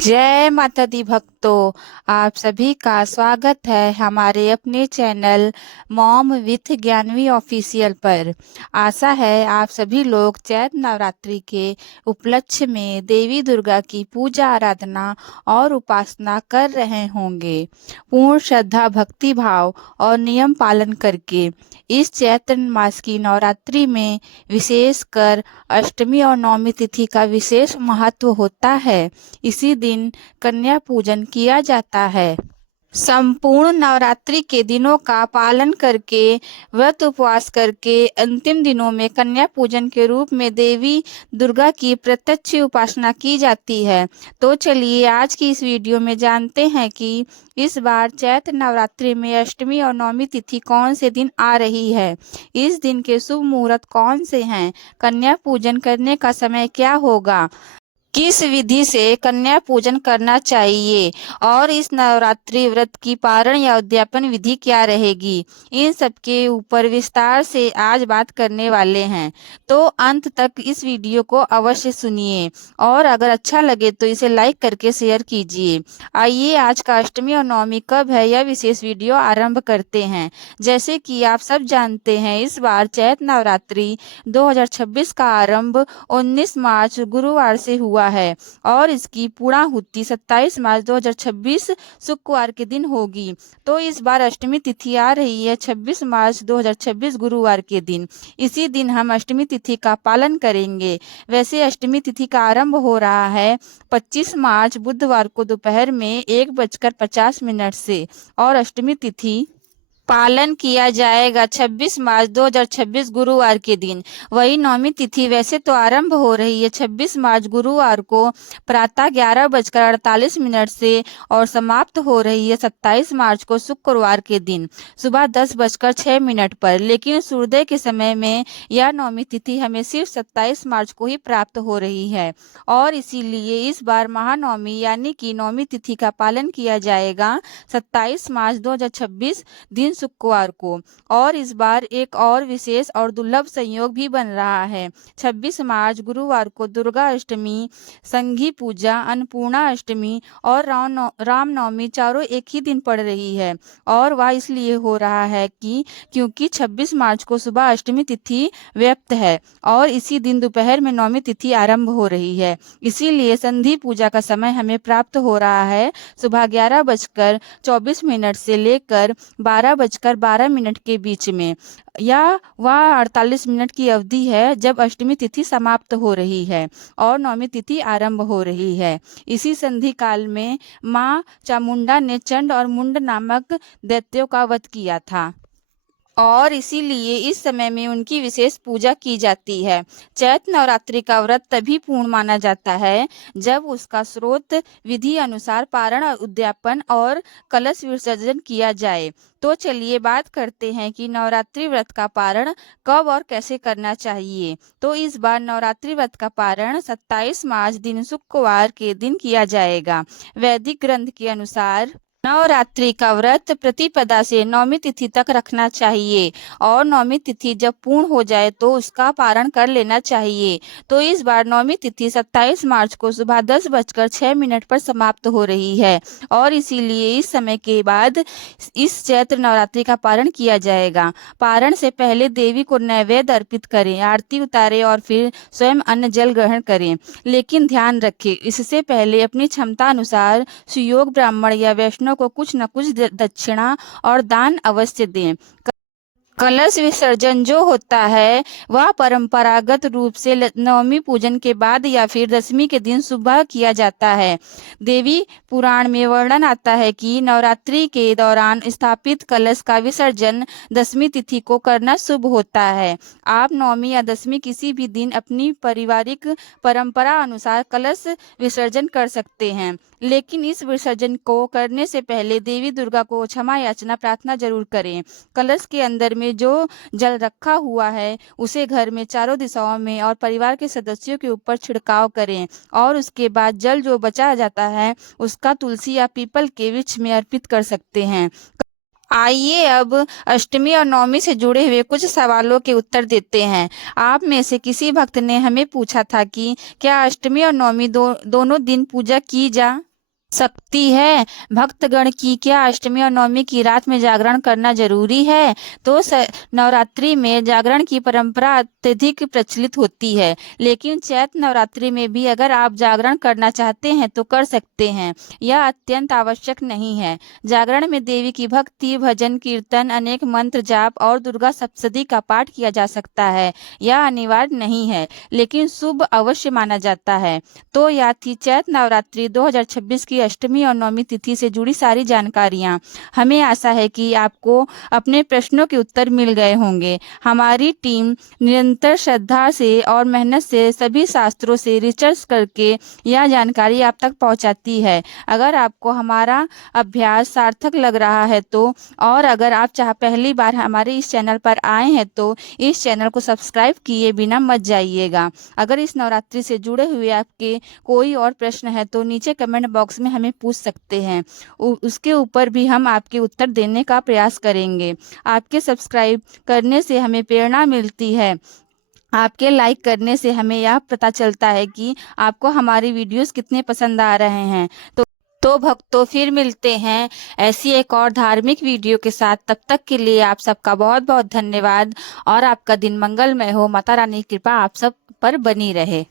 जय माता दी भक्तों। आप सभी का स्वागत है हमारे अपने channel mom with Gyanvi official पर। आशा है आप सभी लोग चैत्र नवरात्रि के उपलक्ष्य में देवी दुर्गा की पूजा आराधना और उपासना कर रहे होंगे। पूर्ण श्रद्धा, भक्ति भाव और नियम पालन करके इस चैत्र मास की नवरात्रि में विशेषकर अष्टमी और नवमी तिथि का विशेष महत्व होता है। इसी दिन कन्या पूजन किया जाता है। संपूर्ण नवरात्रि के दिनों का पालन करके, व्रत उपवास करके अंतिम दिनों में कन्या पूजन के रूप में देवी दुर्गा की प्रत्यक्ष उपासना की जाती है। तो चलिए आज की इस वीडियो में जानते हैं कि इस बार चैत्र नवरात्रि में अष्टमी और नवमी तिथि कौन से दिन आ रही है। इस दिन के शुभ मुहूर्त कौन से हैं, कन्या पूजन करने का समय क्या होगा, किस विधि से कन्या पूजन करना चाहिए और इस नवरात्रि व्रत की पारण या उद्यापन विधि क्या रहेगी, इन सब के ऊपर विस्तार से आज बात करने वाले हैं। तो अंत तक इस वीडियो को अवश्य सुनिए और अगर अच्छा लगे तो इसे लाइक करके शेयर कीजिए। आइए आज का अष्टमी और नवमी कब है यह विशेष वीडियो आरंभ करते हैं। जैसे कि आप सब जानते हैं, इस बार चैत्र नवरात्रि 2026 का आरंभ 19 मार्च गुरुवार से हुआ है और इसकी पूर्णाहुति 27 मार्च 2026 शुक्रवार के दिन होगी। तो इस बार अष्टमी तिथि आ रही है 26 मार्च 2026 गुरुवार के दिन। इसी दिन हम अष्टमी तिथि का पालन करेंगे। वैसे अष्टमी तिथि का आरंभ हो रहा है 25 मार्च बुधवार को दोपहर में 1:50 से और अष्टमी तिथि पालन किया जाएगा 26 मार्च 2026 गुरुवार के दिन। वही नवमी तिथि वैसे तो आरंभ हो रही है 26 मार्च गुरुवार को प्रातः 11:48 से और समाप्त हो रही है 27 मार्च को शुक्रवार के दिन सुबह 10:06 पर। लेकिन सूर्योदय के समय में यह नवमी तिथि हमें सिर्फ 27 मार्च को ही प्राप्त हो रही है और इसीलिए इस बार महानवमी यानी कि नवमी तिथि का पालन किया जाएगा 27 मार्च 2026 दिन शुक्रवार को। और इस बार एक और विशेष और दुर्लभ संयोग भी बन रहा है। 26 मार्च गुरुवार को दुर्गा अष्टमी, संघी पूजा, अन्नपूर्णा अष्टमी और रामनवमी चारों एक ही दिन पड़ रही है और वह इसलिए हो रहा है कि क्योंकि 26 मार्च को सुबह अष्टमी तिथि व्यक्त है और इसी दिन दोपहर में नवमी तिथि आरंभ हो रही है। इसीलिए संधि पूजा का समय हमें प्राप्त हो रहा है सुबह 11:24 से लेकर 12:12 के बीच में। यह वह 48 मिनट की अवधि है जब अष्टमी तिथि समाप्त हो रही है और नवमी तिथि आरंभ हो रही है। इसी संधि काल में माँ चामुंडा ने चंड और मुंड नामक दैत्यों का वध किया था और इसीलिए इस समय में उनकी विशेष पूजा की जाती है। चैत्र नवरात्रि का व्रत तभी पूर्ण माना जाता है जब उसका स्रोत विधि अनुसार पारण, उद्यापन और कलश विसर्जन किया जाए। तो चलिए बात करते हैं कि नवरात्रि व्रत का पारण कब और कैसे करना चाहिए। तो इस बार नवरात्रि व्रत का पारण 27 मार्च दिन शुक्रवार के दिन किया जाएगा। वैदिक ग्रंथ के अनुसार नवरात्रि का व्रत प्रतिपदा से नवमी तिथि तक रखना चाहिए और नवमी तिथि जब पूर्ण हो जाए तो उसका पारण कर लेना चाहिए। तो इस बार नवमी तिथि 27 मार्च को सुबह 10:06 पर समाप्त हो रही है और इसीलिए इस समय के बाद इस चैत्र नवरात्रि का पारण किया जाएगा। पारण से पहले देवी को नैवेद्य अर्पित करें, आरती उतारें और फिर स्वयं अन्न जल ग्रहण करें। लेकिन ध्यान रखें, इससे पहले अपनी क्षमता अनुसार सुयोग ब्राह्मण या वैष्णव को कुछ न कुछ दक्षिणा और दान अवश्य दें। कलश विसर्जन जो होता है वह परंपरागत रूप से नवमी पूजन के बाद या फिर दशमी के दिन सुबह किया जाता है। देवी पुराण में वर्णन आता है कि नवरात्रि के दौरान स्थापित कलश का विसर्जन दशमी तिथि को करना शुभ होता है। आप नवमी या दशमी किसी भी दिन अपनी पारिवारिक परंपरा अनुसार कलश विसर्जन कर सकते हैं, लेकिन इस विसर्जन को करने से पहले देवी दुर्गा को क्षमा याचना प्रार्थना जरूर करें। कलश के अंदर में जो जल रखा हुआ है उसे घर में चारों दिशाओं में और परिवार के सदस्यों के ऊपर छिड़काव करें और उसके बाद जल जो बचा जाता है उसका तुलसी या पीपल के वृक्ष में अर्पित कर सकते हैं। आइए अब अष्टमी और नवमी से जुड़े हुए कुछ सवालों के उत्तर देते हैं। आप में से किसी भक्त ने हमें पूछा था कि क्या अष्टमी और नवमी दोनों दिन पूजा की जा सकती है। भक्तगण की क्या अष्टमी और नवमी की रात में जागरण करना जरूरी है? तो नवरात्रि में जागरण की परंपरा अत्यधिक प्रचलित होती है, लेकिन चैत्र नवरात्रि में भी अगर आप जागरण करना चाहते हैं तो कर सकते हैं। यह अत्यंत आवश्यक नहीं है। जागरण में देवी की भक्ति, भजन, कीर्तन, अनेक मंत्र जाप और दुर्गा सप्तशती का पाठ किया जा सकता है। यह अनिवार्य नहीं है, लेकिन शुभ अवश्य माना जाता है। तो यह थी चैत्र नवरात्रि 2026 की अष्टमी और नवमी तिथि से जुड़ी सारी जानकारियां। हमें आशा है कि आपको अपने प्रश्नों के उत्तर मिल गए होंगे। हमारी टीम निरंतर श्रद्धा से और मेहनत से सभी शास्त्रों से रिसर्च करके यह जानकारी आप तक पहुंचाती है। अगर आपको हमारा अभ्यास सार्थक लग रहा है तो, और अगर आप पहली बार हमारे इस चैनल पर आए हैं तो इस चैनल को सब्सक्राइब किए बिना मत जाइएगा। अगर इस नवरात्रि से जुड़े हुए आपके कोई और प्रश्न है तो नीचे कमेंट बॉक्स में हमें पूछ सकते हैं। उसके ऊपर भी हम आपके उत्तर देने का प्रयास करेंगे। आपके सब्सक्राइब करने से हमें प्रेरणा मिलती है। आपके लाइक करने से हमें यह पता चलता है कि आपको हमारी वीडियोस कितने पसंद आ रहे हैं। तो भक्तों, फिर मिलते हैं ऐसी एक और धार्मिक वीडियो के साथ। तब तक के लिए आप सबका बहुत बहुत धन्यवाद और आपका दिन मंगलमय हो। माता रानी की कृपा आप सब पर बनी रहे।